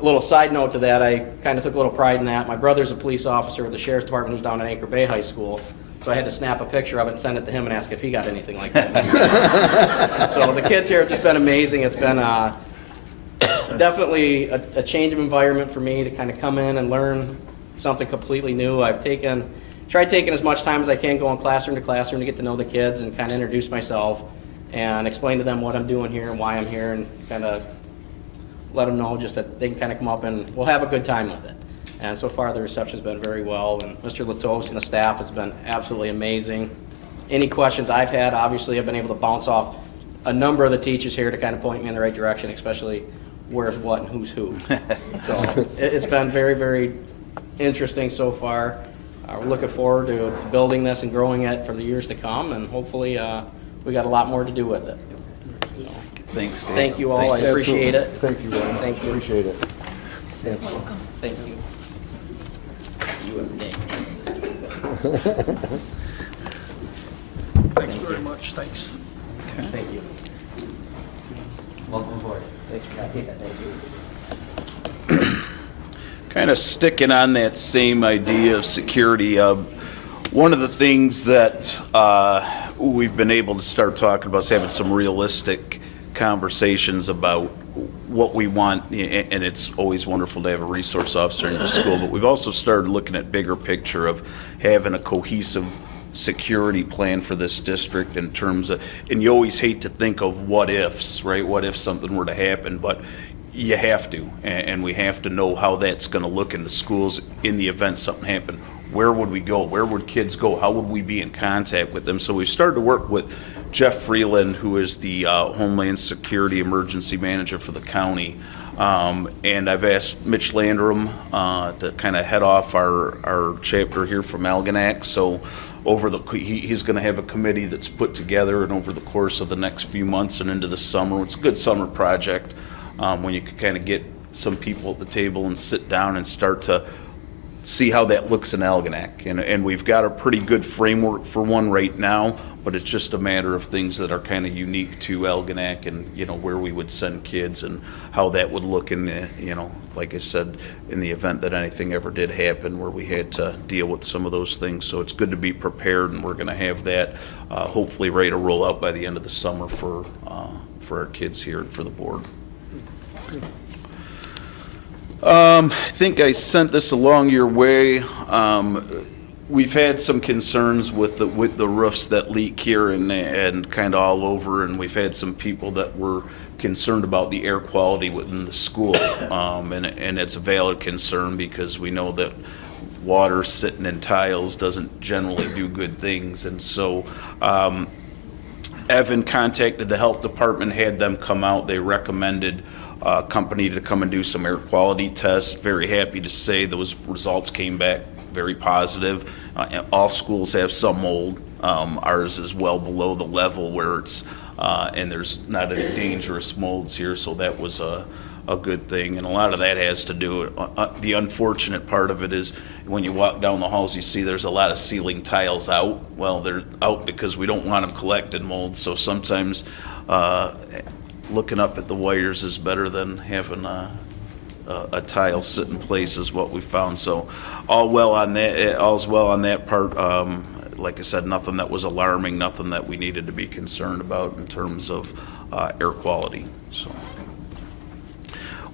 A little side note to that, I kind of took a little pride in that. My brother's a police officer with the Sheriff's Department who's down at Anchor Bay High School. So I had to snap a picture of it and send it to him and ask if he got anything like that. So the kids here have just been amazing. It's been definitely a change of environment for me to kind of come in and learn something completely new. I've tried taking as much time as I can going classroom to classroom to get to know the kids and kind of introduce myself and explain to them what I'm doing here and why I'm here, and kind of let them know just that they can kind of come up and we'll have a good time with it. And so far the reception's been very well, and Mr. Latos and the staff has been absolutely amazing. Any questions I've had, obviously I've been able to bounce off a number of the teachers here to kind of point me in the right direction, especially where's what and who's who. So it's been very, very interesting so far. We're looking forward to building this and growing it for the years to come, and hopefully we got a lot more to do with it. So, thanks, Dave. thank you all. I appreciate it. Thank you, Ron. Thank you. Appreciate it. You're welcome. Thank you. See you every day. Thank you very much. Thanks. Okay. Thank you. Welcome aboard. Thanks for having me. Thank you. Kind of sticking on that same idea of security, one of the things that we've been able to start talking about is having some realistic conversations about what we want, and it's always wonderful to have a resource officer in the school, but we've also started looking at bigger picture of having a cohesive security plan for this district in terms of, and you always hate to think of what ifs, right? What if something were to happen, but you have to, and we have to know how that's going to look in the schools in the event something happened. Where would we go? Where would kids go? How would we be in contact with them? So we started to work with Jeff Freeland, who is the Homeland Security Emergency Manager for the county. And I've asked Mitch Landrum to kind of head off our chapter here from Algonac. So he's going to have a committee that's put together, and over the course of the next few months and into the summer, it's a good summer project. When you can kind of get some people at the table and sit down and start to see how that looks in Algonac. And we've got a pretty good framework for one right now, but it's just a matter of things that are kind of unique to Algonac, and, you know, where we would send kids and how that would look in the, you know, like I said, in the event that anything ever did happen where we had to deal with some of those things. So it's good to be prepared, and we're going to have that hopefully ready to roll out by the end of the summer for our kids here and for the board. I think I sent this along your way. We've had some concerns with the roofs that leak here and kind of all over, and we've had some people that were concerned about the air quality within the school, and it's a valid concern because we know that water sitting in tiles doesn't generally do good things. And so Evan contacted the health department, had them come out. They recommended a company to come and do some air quality tests. Very happy to say those results came back very positive. All schools have some mold. Ours is well below the level where it's, and there's not any dangerous molds here, so that was a a good thing. And a lot of that has to do, the unfortunate part of it is when you walk down the halls, you see there's a lot of ceiling tiles out. Well, they're out because we don't want them collected mold. So sometimes looking up at the wires is better than having a tile sit in place is what we found. So all's well on that part. Like I said, nothing that was alarming, nothing that we needed to be concerned about in terms of air quality. So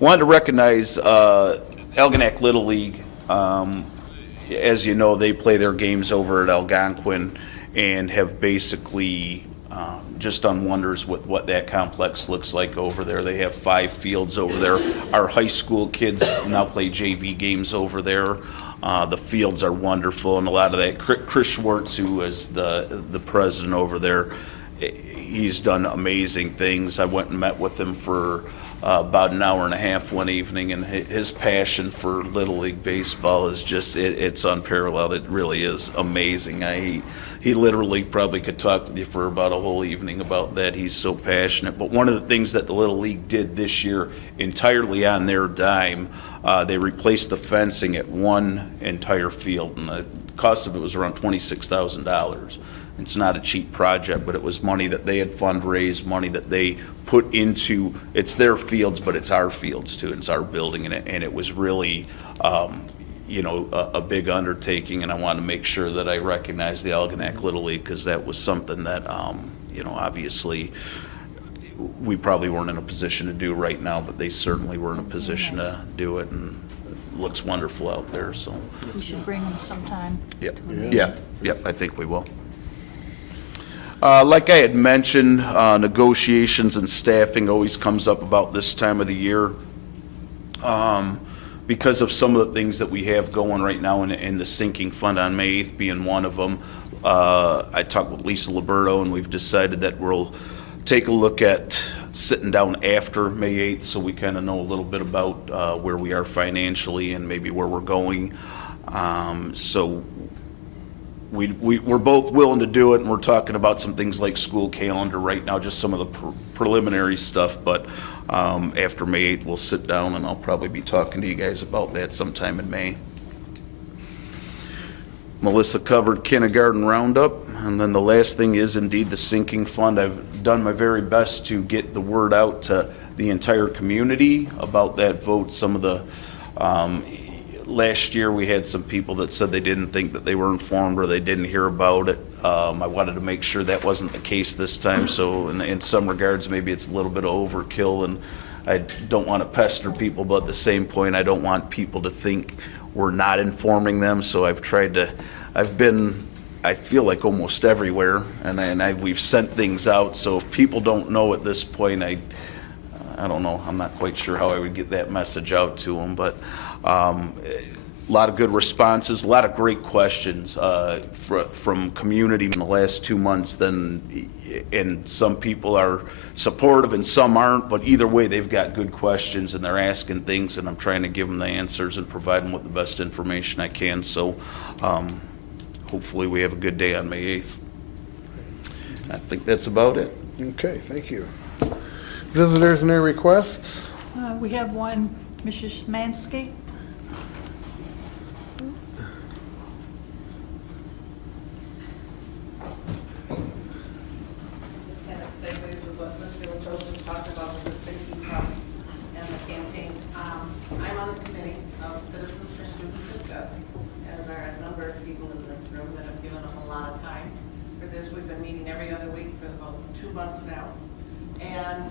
wanted to recognize Algonac Little League. As you know, they play their games over at Algonquin and have basically just done wonders with what that complex looks like over there. They have 5 fields over there. Our high school kids now play JV games over there. The fields are wonderful, and a lot of that. Chris Schwartz, who is the president over there, he's done amazing things. I went and met with him for about an hour and a half one evening, and his passion for Little League Baseball is just, it's unparalleled. It really is amazing. He literally probably could talk with you for about a whole evening about that. He's so passionate. But one of the things that the Little League did this year, entirely on their dime, they replaced the fencing at one entire field, and the cost of it was around $26,000. It's not a cheap project, but it was money that they had fundraised, money that they put into, it's their fields, but it's our fields too. It's our building, and it was really, a big undertaking, and I wanted to make sure that I recognized the Algonac Little League, because that was something that, obviously we probably weren't in a position to do right now, but they certainly were in a position to do it, and it looks wonderful out there, so. We should bring them sometime. Yep, I think we will. Like I had mentioned, negotiations and staffing always comes up about this time of the year. Because of some of the things that we have going right now in the sinking fund, on May 8th being one of them. I talked with Lisa Liberto, and we've decided that we'll take a look at sitting down after May 8th, so we kind of know a little bit about where we are financially and maybe where we're going. So we're both willing to do it, and we're talking about some things like school calendar right now, just some of the preliminary stuff, but after May 8th, we'll sit down, and I'll probably be talking to you guys about that sometime in May. Melissa covered kindergarten roundup, and then the last thing is indeed the sinking fund. I've done my very best to get the word out to the entire community about that vote. Some of the last year we had some people that said they didn't think that they were informed or they didn't hear about it. I wanted to make sure that wasn't the case this time, so in some regards maybe it's a little bit of overkill, and I don't want to pester people, but at the same point I don't want people to think we're not informing them, so I've been, I feel like, almost everywhere, and we've sent things out, so if people don't know at this point, I don't know, I'm not quite sure how I would get that message out to them, but a lot of good responses, a lot of great questions from community in the last 2 months, and some people are supportive and some aren't, but either way they've got good questions and they're asking things, and I'm trying to give them the answers and provide them with the best information I can, so hopefully we have a good day on May 8th. I think that's about it. Okay, thank you. Visitors and their requests? We have one, Mrs. Mansky. Kind of segues with what Mr. LaCroix talked about with the sinking fund and the campaign. I'm on the committee of Citizens for Student Success, as are a number of people in this room that have given them a lot of time for this. We've been meeting every other week for about 2 months now, and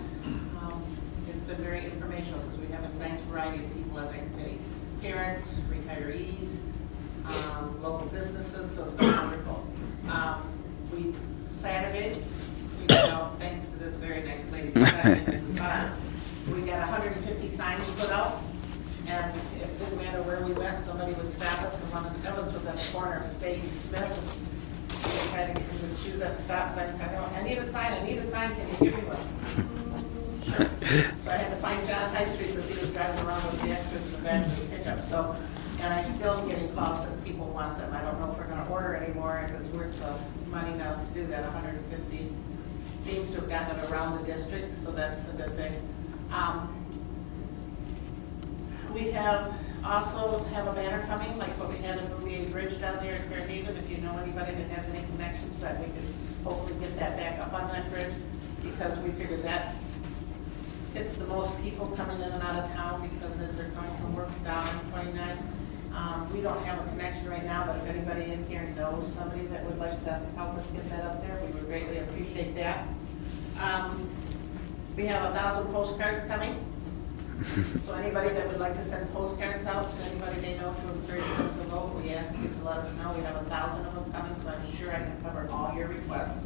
it's been very informational because we have a nice variety of people on that committee. Parents, retirees, local businesses, so it's been wonderful. Saturday, thanks to this very nice lady, we got 150 signs put out, and it didn't matter where we went, somebody would stop us, and one of the Evans was at the corner of Spade and Smith, and we were trying to get him to choose that stop sign, so I need a sign, can you give me one? Sure. So I had to find John High Street because he was driving around with the extras in the back of the pickup, so, and I'm still getting calls that people want them. I don't know if we're gonna order anymore, if it's worth the money now to do that. 150 seems to have gotten it around the district, so that's a good thing. we also have a banner coming, like what we had in Movie Bridge down there at Fairhaven. If you know anybody that has any connections, that we could hopefully get that back up on that bridge, because we figured that hits the most people coming in and out of town, because as they're going to work down in 29. We don't have a connection right now, but if anybody in here knows somebody that would like to help us get that up there, we would greatly appreciate that. We have 1,000 postcards coming. So anybody that would like to send postcards out to anybody they know to encourage them to vote, we ask you to let us know. We have 1,000 of them coming, so I'm sure I can cover all your requests.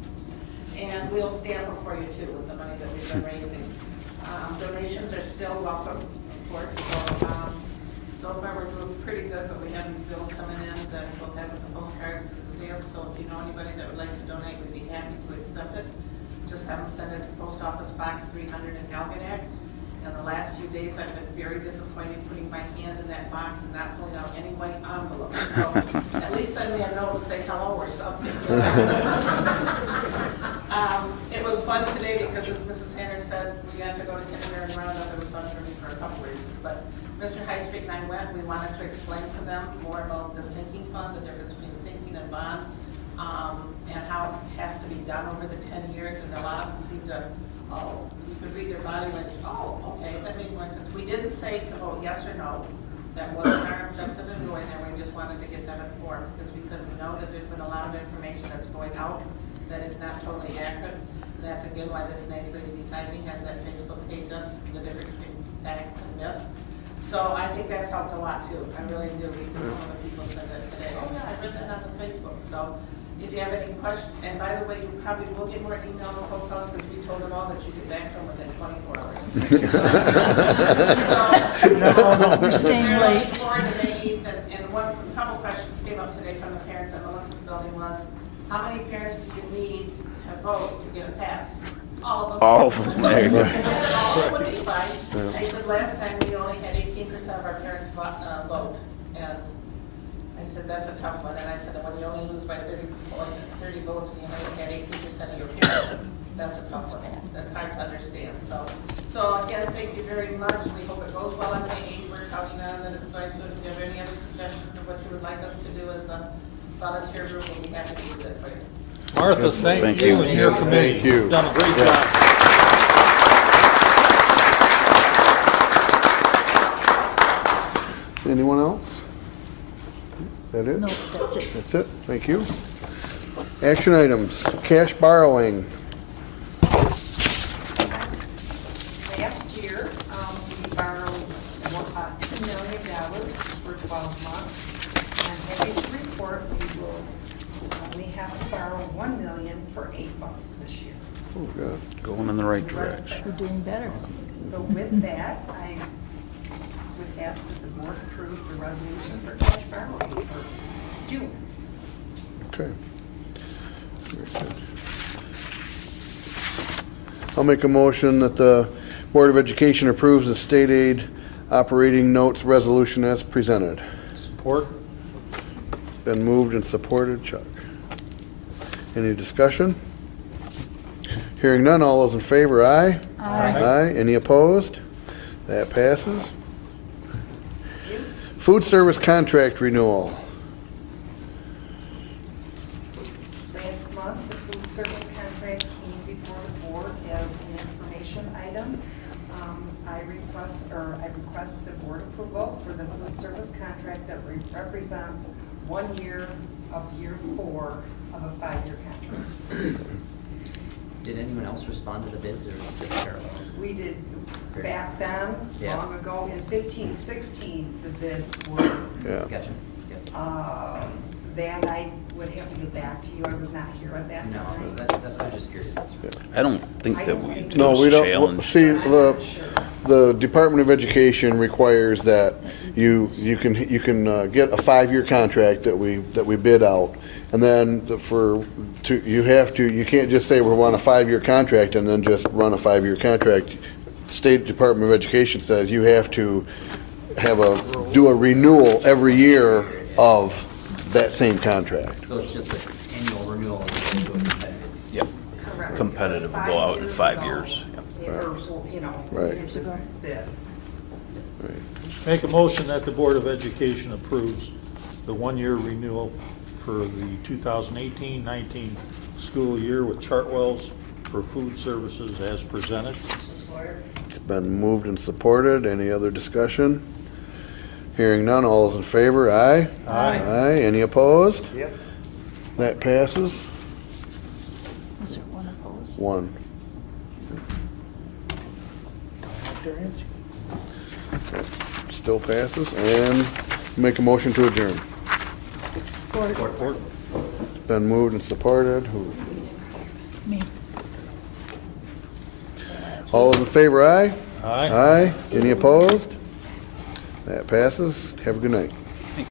And we'll stamp them for you too with the money that we've been raising. Donations are still welcome, of course. So far we're doing pretty good, but we have these bills coming in that we'll have with the postcards and the stamps. So if you know anybody that would like to donate, we'd be happy to accept it. Just have them send it to Post Office Box 300 in Algonac. And the last few days, I've been very disappointed putting my hand in that box and not pulling out any white envelopes. So at least send me a note and say hello or something. It was fun today because, as Mrs. Hanner said, we got to go to kindergarten roundup. It was fun for me for a couple reasons. But Mr. Highstreet and I went. We wanted to explain to them more about the sinking fund, the difference between sinking and bond, and how it has to be done over the 10 years. And a lot of them seem to, you could read their body language. Oh, okay, that makes more sense. We didn't say to vote yes or no. That wasn't our objective in going there. We just wanted to get them informed, because we said we know that there's been a lot of information that's going out that is not totally accurate. And that's again why this nice lady beside me has that Facebook page up, the difference between facts and myths. So I think that's helped a lot too. I really do, because some of the people said that today. Oh yeah, I read that on the Facebook. So if you have any questions, and by the way, you probably will get more email and phone calls, because we told them all that you get back to them within 24 hours. No, we're staying We're late. looking forward to May 8th, and a couple questions came up today from the parents at Melissa's building was, how many parents do you need to vote to get a pass? All of them. All of them, there you go. And I said, all would be fine. I said, last time we only had 18% of our parents vote, and I said, that's a tough one, and I said, when you only lose by 30 votes and you only had 18% of your parents, that's a tough one. That's hard to understand. So again, thank you very much. We hope it goes well on May 8th. We're counting on that it's going to. If you have any other suggestions of what you would like us to do as a volunteer group, we'll be happy to do that for you. Martha, thank you and your Yes, committee. thank you. You've done a great Yeah. job. Anyone else? That it? No, that's it. That's it, thank you. Action items, cash borrowing. Last year, we borrowed $2 million for 12 months. I'm happy to report we will only have to borrow $1 million for 8 months this year. Oh, good. Going in the right direction. We're doing better. So with that, I would ask that the board approve the resolution for cash borrowing for June. Okay. Very good. I'll make a motion that the Board of Education approves the state aid operating notes resolution as presented. Support? Been moved and supported. Chuck. Any discussion? Hearing none, all those in favor, aye? Aye. Aye. Any opposed? That passes. Food service contract renewal. Last month, the food service contract came before the board as an information item. I request the board approval for the food service contract that represents 1 year of year 4 of a 5-year contract. Did anyone else respond to the bids, or just parallels? We did back then, Yeah. long ago, in 15-16, the bids were. Yeah. Gotcha. Yep. Then I would have to get back to you, I was not here at that No, time. that's, I'm just curious. I don't think that we No, we don't, challenge. see, I'm not sure. the Department of Education requires that you can get a 5-year contract that we bid out. And then you can't just say we want a 5-year contract and then just run a 5-year contract. State Department of Education says you have to do a renewal every year of that same contract. So it's just an annual renewal of the competitive. Yep. Correct. Competitive will go out in 5 years. Yep. Or, you know, Right. it's just bid. Make a motion that the Board of Education approves the one-year renewal for the 2018-19 school year with Chartwell's for food services as presented. It's been moved and supported. Any other discussion? Hearing none, all those in favor, aye? Aye. Aye, any opposed? Yep. That passes. Was there one opposed? One. Their answer. Still passes. And make a motion to adjourn. Support. Been moved and supported. Me. All those in favor, aye? Aye. Aye. Any opposed? That passes. Have a good night.